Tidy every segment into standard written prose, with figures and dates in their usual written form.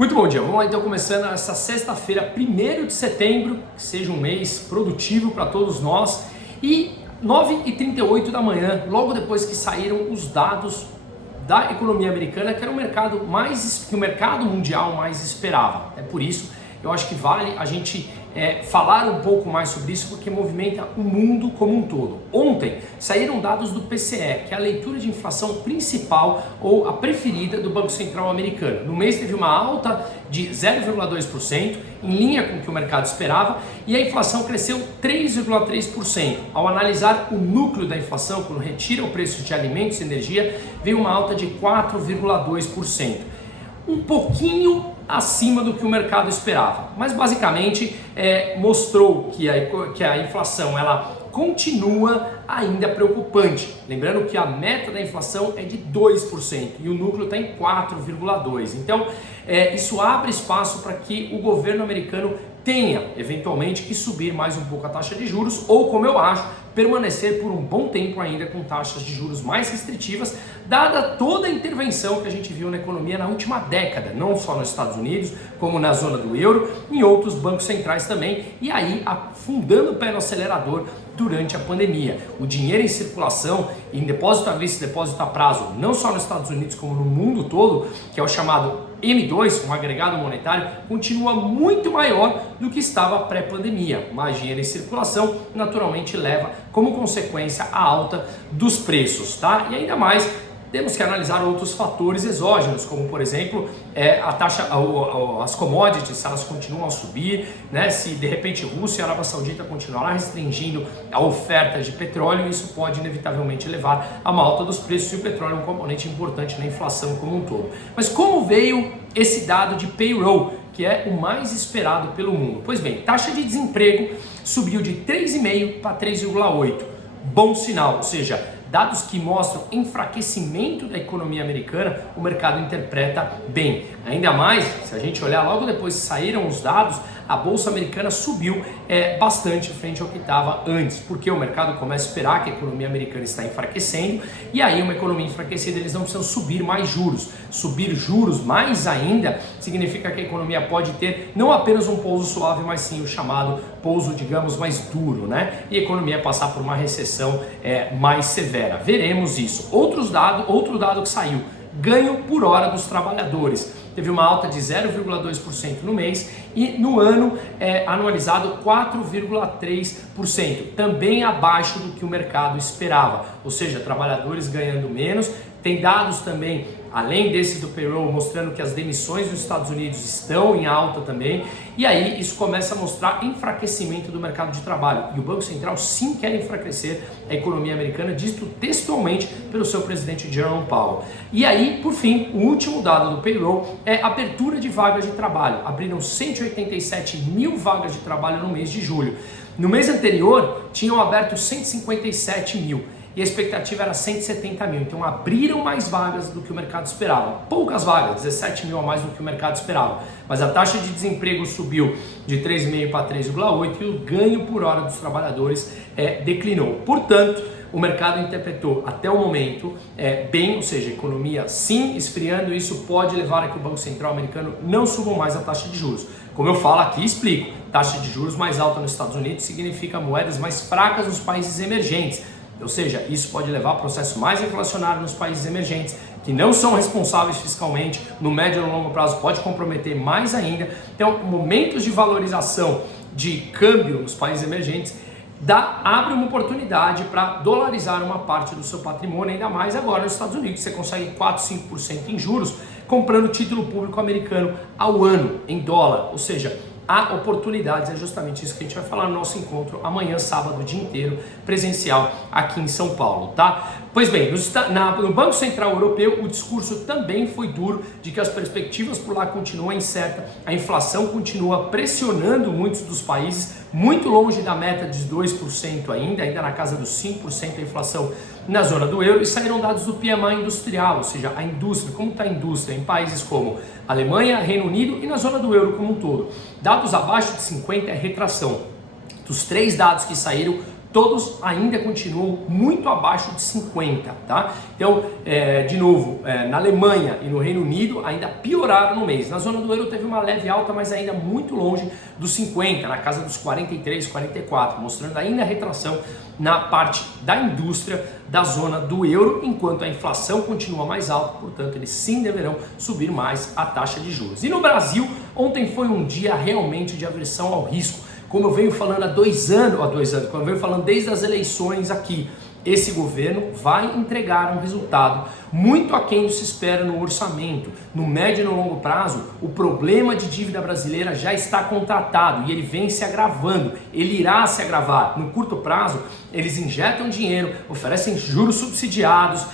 Muito bom dia, vamos lá então começando essa sexta-feira, 1º de setembro, que seja um mês produtivo para todos nós. E 9h38 da manhã, logo depois que saíram os dados da economia americana, que era o mercado que o mercado mundial mais esperava. É por isso, eu acho que vale a gente falar um pouco mais sobre isso, porque movimenta o mundo como um todo. Ontem saíram dados do PCE, que é a leitura de inflação principal ou a preferida do Banco Central americano. No mês teve uma alta de 0,2%, em linha com o que o mercado esperava, e a inflação cresceu 3,3%. Ao analisar o núcleo da inflação, quando retira o preço de alimentos e energia, veio uma alta de 4,2%. Um pouquinho acima do que o mercado esperava, mas basicamente mostrou que a inflação ela continua ainda preocupante. Lembrando que a meta da inflação é de 2% e o núcleo está em 4,2%. Então, isso abre espaço para que o governo americano tenha, eventualmente, que subir mais um pouco a taxa de juros ou, como eu acho, permanecer por um bom tempo ainda com taxas de juros mais restritivas, dada toda a intervenção que a gente viu na economia na última década, não só nos Estados Unidos, como na zona do euro, em outros bancos centrais também, e aí afundando o pé no acelerador durante a pandemia. O dinheiro em circulação, em depósito à vista e depósito a prazo, não só nos Estados Unidos como no mundo todo, que é o chamado M2, um agregado monetário, continua muito maior do que estava pré-pandemia. Mais dinheiro em circulação naturalmente leva como consequência a alta dos preços, tá? E ainda mais temos que analisar outros fatores exógenos, como por exemplo a taxa, as commodities, se elas continuam a subir, né? Se de repente Rússia e Arábia Saudita continuará restringindo a oferta de petróleo, isso pode inevitavelmente levar a uma alta dos preços, e o petróleo é um componente importante na inflação como um todo. Mas como veio esse dado de payroll, que é o mais esperado pelo mundo? Pois bem, taxa de desemprego subiu de 3,5% para 3,8%. Bom sinal, ou seja, dados que mostram enfraquecimento da economia americana, o mercado interpreta bem. Ainda mais, se a gente olhar logo depois que saíram os dados, a bolsa americana subiu bastante frente ao que estava antes, porque o mercado começa a esperar que a economia americana está enfraquecendo, e aí uma economia enfraquecida eles não precisam subir mais juros. Subir juros mais ainda significa que a economia pode ter não apenas um pouso suave, mas sim o chamado pouso, digamos, mais duro, né? E a economia passar por uma recessão mais severa. Veremos isso. Outro dado que saiu, ganho por hora dos trabalhadores. Teve uma alta de 0,2% no mês e no ano anualizado 4,3%, também abaixo do que o mercado esperava, ou seja, trabalhadores ganhando menos. Tem dados também, além desse do payroll, mostrando que as demissões nos Estados Unidos estão em alta também, e aí isso começa a mostrar enfraquecimento do mercado de trabalho. E o Banco Central sim quer enfraquecer a economia americana, dito textualmente pelo seu presidente Jerome Powell. E aí, por fim, o último dado do payroll é abertura de vagas de trabalho. Abriram 187 mil vagas de trabalho no mês de julho. No mês anterior, tinham aberto 157 mil. E a expectativa era 170 mil, então abriram mais vagas do que o mercado esperava. Poucas vagas, 17 mil a mais do que o mercado esperava. Mas a taxa de desemprego subiu de 3,5% para 3,8% e o ganho por hora dos trabalhadores declinou. Portanto, o mercado interpretou até o momento bem, ou seja, a economia sim esfriando, e isso pode levar a que o Banco Central americano não suba mais a taxa de juros. Como eu falo aqui, explico, taxa de juros mais alta nos Estados Unidos significa moedas mais fracas nos países emergentes. Ou seja, isso pode levar a processo mais inflacionário nos países emergentes, que não são responsáveis fiscalmente, no médio e no longo prazo pode comprometer mais ainda. Então, momentos de valorização de câmbio nos países emergentes abre uma oportunidade para dolarizar uma parte do seu patrimônio, ainda mais agora nos Estados Unidos. Você consegue 4, 5% em juros comprando título público americano ao ano em dólar, ou seja, há oportunidades, é justamente isso que a gente vai falar no nosso encontro amanhã, sábado, o dia inteiro, presencial aqui em São Paulo, tá? Pois bem, no Banco Central Europeu o discurso também foi duro de que as perspectivas por lá continuam incertas, a inflação continua pressionando muitos dos países, muito longe da meta de 2% ainda na casa dos 5% a inflação na zona do euro, e saíram dados do PMI industrial, ou seja, a indústria, como está a indústria em países como Alemanha, Reino Unido e na zona do euro como um todo. Dados abaixo de 50 é retração. Dos 3 dados que saíram, todos ainda continuam muito abaixo de 50, tá? Então, de novo, na Alemanha e no Reino Unido ainda pioraram no mês. Na zona do euro teve uma leve alta, mas ainda muito longe dos 50, na casa dos 43, 44, mostrando ainda a retração na parte da indústria da zona do euro, enquanto a inflação continua mais alta, portanto eles sim deverão subir mais a taxa de juros. E no Brasil, ontem foi um dia realmente de aversão ao risco. Como eu venho falando há dois anos, como eu venho falando desde as eleições aqui, esse governo vai entregar um resultado muito aquém do que se espera no orçamento. No médio e no longo prazo, o problema de dívida brasileira já está contratado e ele vem se agravando, ele irá se agravar. No curto prazo, eles injetam dinheiro, oferecem juros subsidiados,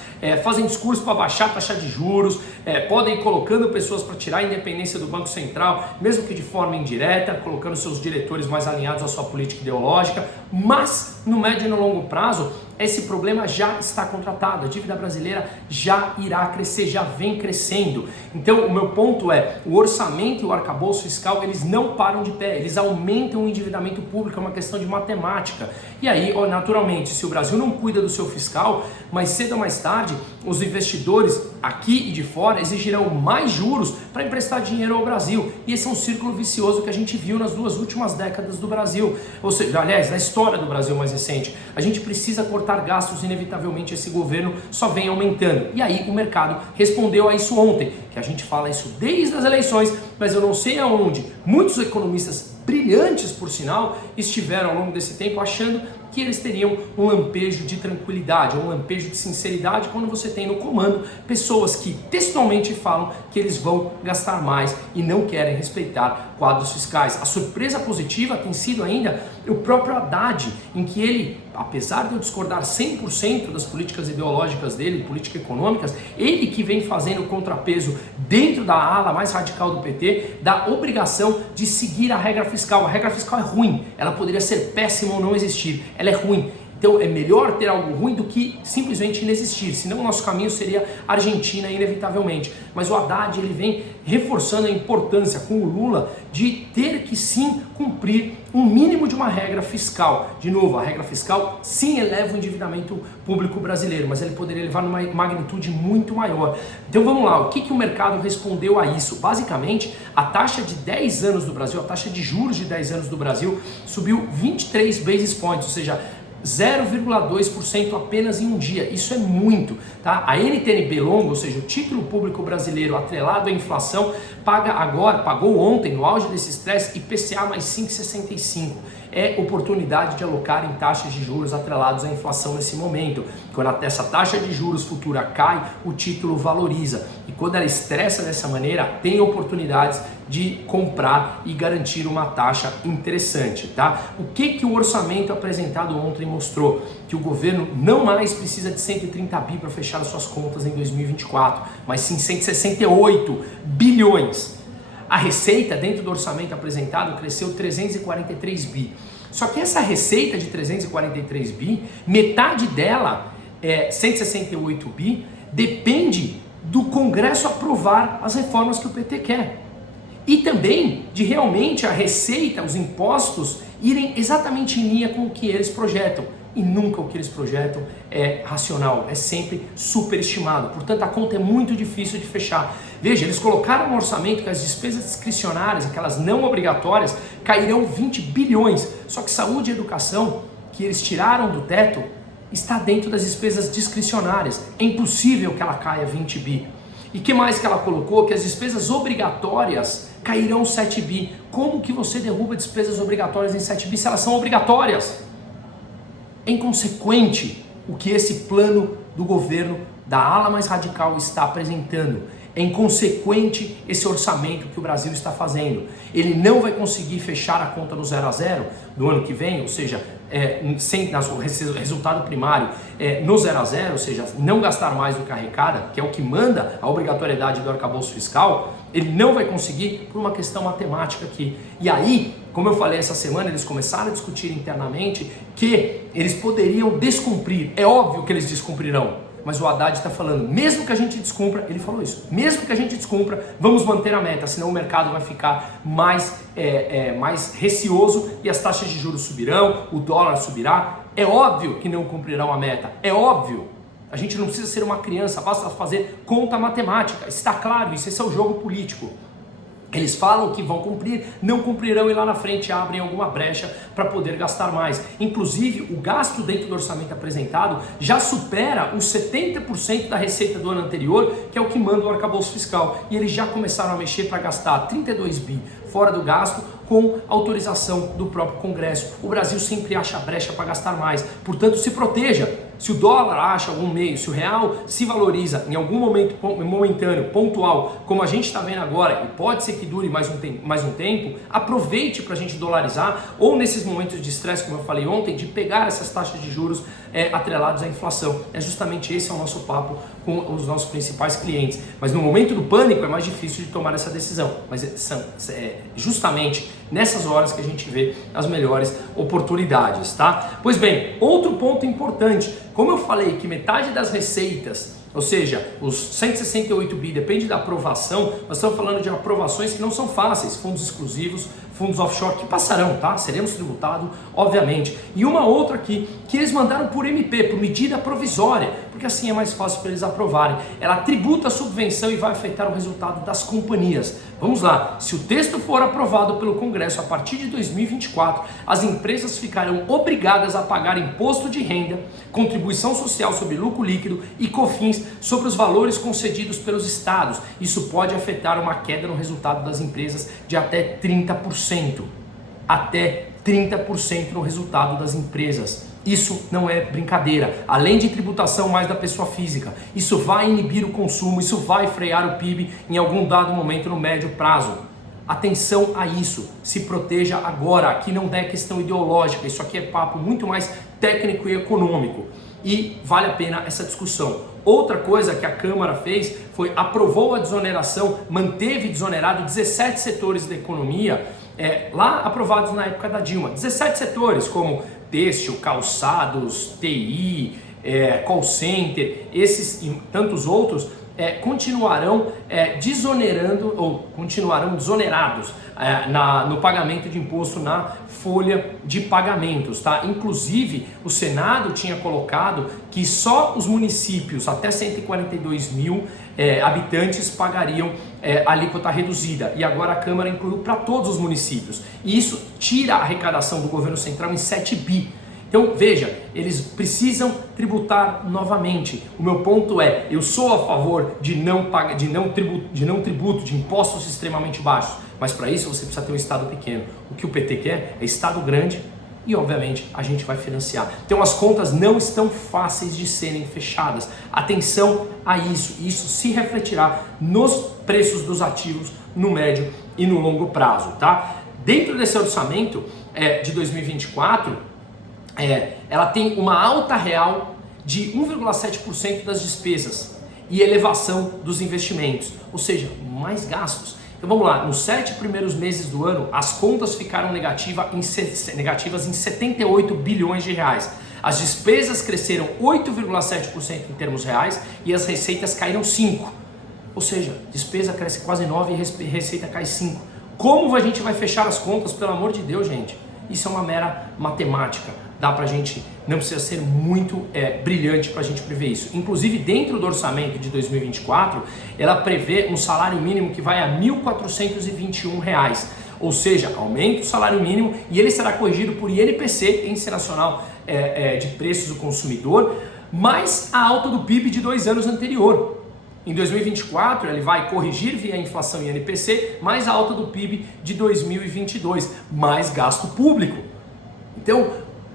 fazem discurso para baixar a taxa de juros, podem ir colocando pessoas para tirar a independência do Banco Central, mesmo que de forma indireta, colocando seus diretores mais alinhados à sua política ideológica, mas no médio e no longo prazo, esse problema já está contratado, a dívida brasileira já irá crescer, já vem crescendo. Então o meu ponto é, o orçamento e o arcabouço fiscal, eles não param de pé, eles aumentam o endividamento público, é uma questão de matemática. E aí, naturalmente, se o Brasil não cuida do seu fiscal, mais cedo ou mais tarde, os investidores aqui e de fora exigirão mais juros para emprestar dinheiro ao Brasil. E esse é um círculo vicioso que a gente viu nas duas últimas décadas do Brasil. Ou seja, aliás, na história do Brasil mais recente. A gente precisa cortar gastos, inevitavelmente esse governo só vem aumentando. E aí o mercado respondeu a isso ontem, que a gente fala isso desde as eleições, mas eu não sei aonde muitos economistas brilhantes, por sinal, estiveram ao longo desse tempo achando que eles teriam um lampejo de tranquilidade, um lampejo de sinceridade quando você tem no comando pessoas que textualmente falam que eles vão gastar mais e não querem respeitar quadros fiscais. A surpresa positiva tem sido ainda o próprio Haddad, em que ele, apesar de eu discordar 100% das políticas ideológicas dele, políticas econômicas, ele que vem fazendo o contrapeso dentro da ala mais radical do PT, da obrigação de seguir a regra fiscal. A regra fiscal é ruim, ela poderia ser péssima ou não existir, ela é ruim. Então é melhor ter algo ruim do que simplesmente inexistir, senão o nosso caminho seria Argentina inevitavelmente. Mas o Haddad, ele vem reforçando a importância com o Lula de ter que sim cumprir um mínimo de uma regra fiscal. De novo, a regra fiscal sim eleva o endividamento público brasileiro, mas ele poderia levar numa magnitude muito maior. Então vamos lá, o que o mercado respondeu a isso? Basicamente, a taxa de 10 anos do Brasil, a taxa de juros de 10 anos do Brasil subiu 23 basis points, ou seja, 0,2% apenas em um dia, isso é muito, tá? A NTN-B longo, ou seja, o título público brasileiro atrelado à inflação, pagou ontem, no auge desse estresse, IPCA mais 5,65. É oportunidade de alocar em taxas de juros atrelados à inflação nesse momento. Quando essa taxa de juros futura cai, o título valoriza. E quando ela estressa dessa maneira, tem oportunidades de comprar e garantir uma taxa interessante, tá? O que o orçamento apresentado ontem mostrou? Que o governo não mais precisa de 130 bi para fechar as suas contas em 2024, mas sim 168 bilhões. A receita dentro do orçamento apresentado cresceu 343 bi. Só que essa receita de 343 bi, metade dela, 168 bi, depende do Congresso aprovar as reformas que o PT quer. E também de realmente a receita, os impostos, irem exatamente em linha com o que eles projetam. E nunca o que eles projetam é racional, é sempre superestimado. Portanto, a conta é muito difícil de fechar. Veja, eles colocaram no orçamento que as despesas discricionárias, aquelas não obrigatórias, cairão 20 bilhões. Só que saúde e educação, que eles tiraram do teto, está dentro das despesas discricionárias. É impossível que ela caia 20 bi. E que mais que ela colocou? Que as despesas obrigatórias cairão 7 bi. Como que você derruba despesas obrigatórias em 7 bi se elas são obrigatórias? É inconsequente o que esse plano do governo da ala mais radical está apresentando. É inconsequente esse orçamento que o Brasil está fazendo. Ele não vai conseguir fechar a conta no 0 a 0 no ano que vem, ou seja, sem o resultado primário no 0 a 0, ou seja, não gastar mais do que arrecada, que é o que manda a obrigatoriedade do arcabouço fiscal. Ele não vai conseguir por uma questão matemática aqui. E aí, como eu falei essa semana, eles começaram a discutir internamente que eles poderiam descumprir. É óbvio que eles descumprirão. Mas o Haddad está falando, mesmo que a gente descumpra, ele falou isso, mesmo que a gente descumpra, vamos manter a meta, senão o mercado vai ficar mais receoso e as taxas de juros subirão, o dólar subirá. É óbvio que não cumprirão a meta, é óbvio. A gente não precisa ser uma criança, basta fazer conta matemática, está claro, isso, esse é o jogo político. Eles falam que vão cumprir, não cumprirão e lá na frente abrem alguma brecha para poder gastar mais. Inclusive, o gasto dentro do orçamento apresentado já supera os 70% da receita do ano anterior, que é o que manda o arcabouço fiscal. E eles já começaram a mexer para gastar 32 bi fora do gasto com autorização do próprio Congresso. O Brasil sempre acha brecha para gastar mais, portanto se proteja. Se o dólar acha algum meio, se o real se valoriza em algum momento momentâneo, pontual, como a gente está vendo agora, e pode ser que dure mais um tempo, aproveite para a gente dolarizar, ou nesses momentos de estresse, como eu falei ontem, de pegar essas taxas de juros atrelados à inflação. É justamente esse o nosso papo com os nossos principais clientes. Mas no momento do pânico é mais difícil de tomar essa decisão. Mas são justamente nessas horas que a gente vê as melhores oportunidades, tá? Pois bem, outro ponto importante, como eu falei que metade das receitas, ou seja, os 168 bi depende da aprovação, nós estamos falando de aprovações que não são fáceis, fundos exclusivos, fundos offshore que passarão, tá? Seremos tributados, obviamente. E uma outra aqui, que eles mandaram por MP, por medida provisória, porque assim é mais fácil para eles aprovarem. Ela tributa a subvenção e vai afetar o resultado das companhias. Vamos lá, se o texto for aprovado pelo Congresso a partir de 2024, as empresas ficarão obrigadas a pagar imposto de renda, contribuição social sobre lucro líquido e COFINS sobre os valores concedidos pelos estados. Isso pode afetar uma queda no resultado das empresas de até 30%. Até 30% no resultado das empresas. Isso não é brincadeira. Além de tributação mais da pessoa física, isso vai inibir o consumo, isso vai frear o PIB em algum dado momento no médio prazo. Atenção a isso, se proteja agora. Aqui não é questão ideológica, isso aqui é papo muito mais técnico e econômico. E vale a pena essa discussão. Outra coisa que a Câmara fez foi aprovou a desoneração, manteve desonerado 17 setores da economia, lá aprovados na época da Dilma. 17 setores como têxtil, calçados, TI, call center, esses e tantos outros continuarão desonerando ou continuarão desonerados no pagamento de imposto na folha de pagamentos, tá? Inclusive o Senado tinha colocado que só os municípios até 142 mil habitantes pagariam alíquota reduzida, e agora a Câmara incluiu para todos os municípios, e isso tira a arrecadação do governo central em 7 bi. Então veja, eles precisam tributar novamente. O meu ponto é, eu sou a favor de não tributo, de impostos extremamente baixos, mas para isso você precisa ter um estado pequeno. O que o PT quer é estado grande e obviamente a gente vai financiar. Então as contas não estão fáceis de serem fechadas. Atenção a isso, isso se refletirá nos preços dos ativos no médio e no longo prazo, tá? Dentro desse orçamento de 2024, ela tem uma alta real de 1,7% das despesas e elevação dos investimentos, ou seja, mais gastos. Então vamos lá, nos 7 primeiros meses do ano, as contas ficaram negativas em 78 bilhões de reais. As despesas cresceram 8,7% em termos reais e as receitas caíram 5%. Ou seja, despesa cresce quase 9% e receita cai 5%. Como a gente vai fechar as contas, pelo amor de Deus, gente? Isso é uma mera matemática. Dá pra gente, não precisa ser muito brilhante para a gente prever isso. Inclusive, dentro do orçamento de 2024, ela prevê um salário mínimo que vai a R$ 1.421. Ou seja, aumenta o salário mínimo e ele será corrigido por INPC, Índice Nacional de Preços do Consumidor, mais a alta do PIB de 2 anos anterior. Em 2024, ele vai corrigir via inflação e INPC, mais a alta do PIB de 2022, mais gasto público. Então,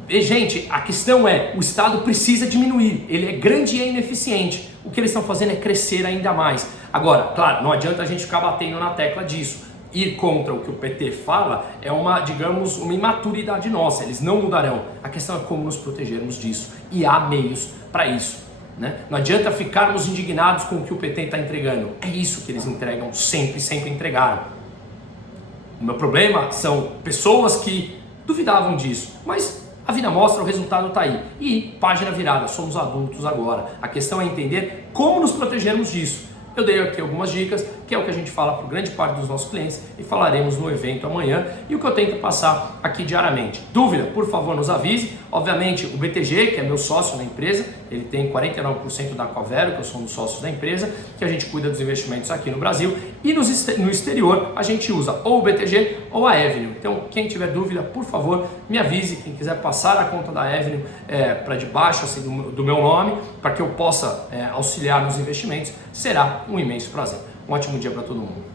gente, a questão é, o Estado precisa diminuir, ele é grande e é ineficiente. O que eles estão fazendo é crescer ainda mais. Agora, claro, não adianta a gente ficar batendo na tecla disso. Ir contra o que o PT fala é uma imaturidade nossa, eles não mudarão. A questão é como nos protegermos disso, e há meios para isso. Né? Não adianta ficarmos indignados com o que o PT está entregando. É isso que eles entregam, sempre entregaram. O meu problema são pessoas que duvidavam disso, mas a vida mostra, o resultado está aí. E página virada, somos adultos agora. A questão é entender como nos protegermos disso. Eu dei aqui algumas dicas. que é o que a gente fala para grande parte dos nossos clientes e falaremos no evento amanhã e o que eu tento passar aqui diariamente. Dúvida, por favor, nos avise. Obviamente, o BTG, que é meu sócio na empresa, ele tem 49% da Aquavero, que eu sou um dos sócios da empresa, que a gente cuida dos investimentos aqui no Brasil, e no exterior a gente usa ou o BTG ou a Avenue. Então, quem tiver dúvida, por favor, me avise. Quem quiser passar a conta da Avenue para debaixo assim, do meu nome, para que eu possa auxiliar nos investimentos, será um imenso prazer. Um ótimo dia para todo mundo.